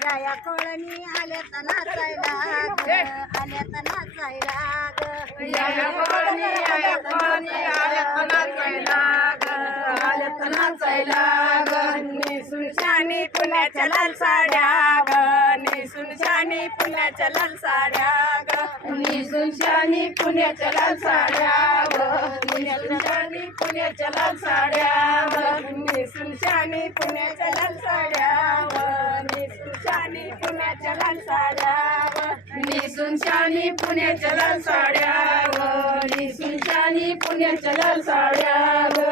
जाया कोळणी आल्यात नाचायला आल्यात नाचायला आल्यात नाचायला नेसून शानी पुण्याच्या लाल साड्या ग नेसून शानी पुण्याच्या लाल साड्या ग नेसून शानी पुण्याच्या लाल साड्या ग नेसून शानी पुण्याच्या लाल साड्या ग नेसून शानी पुण्याच्या लाल साड्या ग नेसून शानी पुण्याच्या लाल साड्या ग नेसून शानी पुण्याच्या लाल साड्या ग नेसून शानी पुण्याच्या लाल साड्या ग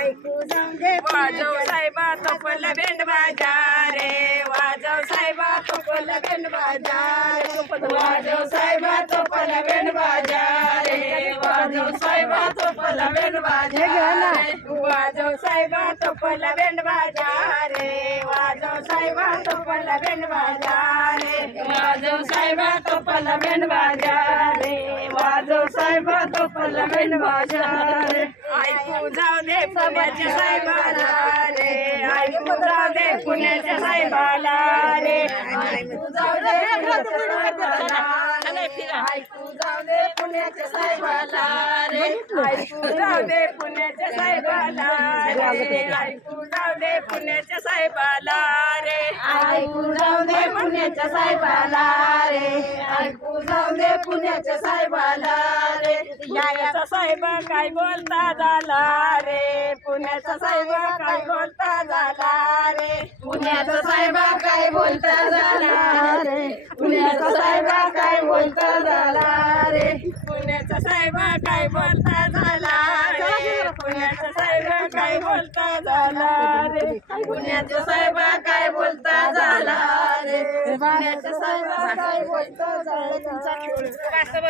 ऐकू जाऊन दे वाजव साहेबा तपल बेंड बाजा रे वाजव साहेबा तपल बेंड बाजा रे वाजव साहेबा तपल बेंड बाजा रे वाजव साहेबा तपल बेंड बाजा रे वाजव साहेबा तपल बेंड बाजा रे वाजव साहेबा तपल बेंड बाजा रे वाजव साहेबा तपल बेंड बाजा रे वाजव साहेबा तपल बेंड बाजा रे ऐकू जाऊ दे पुण्याच्या साहेबाला रे ऐकू जाऊ दे पुण्याच्या साहेबाला रे ऐकू जाऊ दे ऐकू जाऊ दे पुण्याच्या साहेबाला रे ऐकू जाऊ दे पुण्याच्या साहेबाला रे ऐकू जाऊ दे पुण्याच्या साहेबाला रे ऐकू जाऊ दे पुण्याच्या साहेबाला रे ऐकू जाऊ दे पुण्याच्या साहेबाला रे याचा साहेब काय बोलता झाला रे पुण्याचा साहेब काय बोलता झाला रे पुण्याचा साहेब काय बोलता झाला रे पुण्याचा साहेब काय बोलता झाला रे पुण्याचा साहेब काय बोलता झाला रे पुण्याचा साहेब काय बोलता झाला रे पुण्याचा साहेब काय बोलता झाला रे पुण्याचा साहेब काय बोलता झाला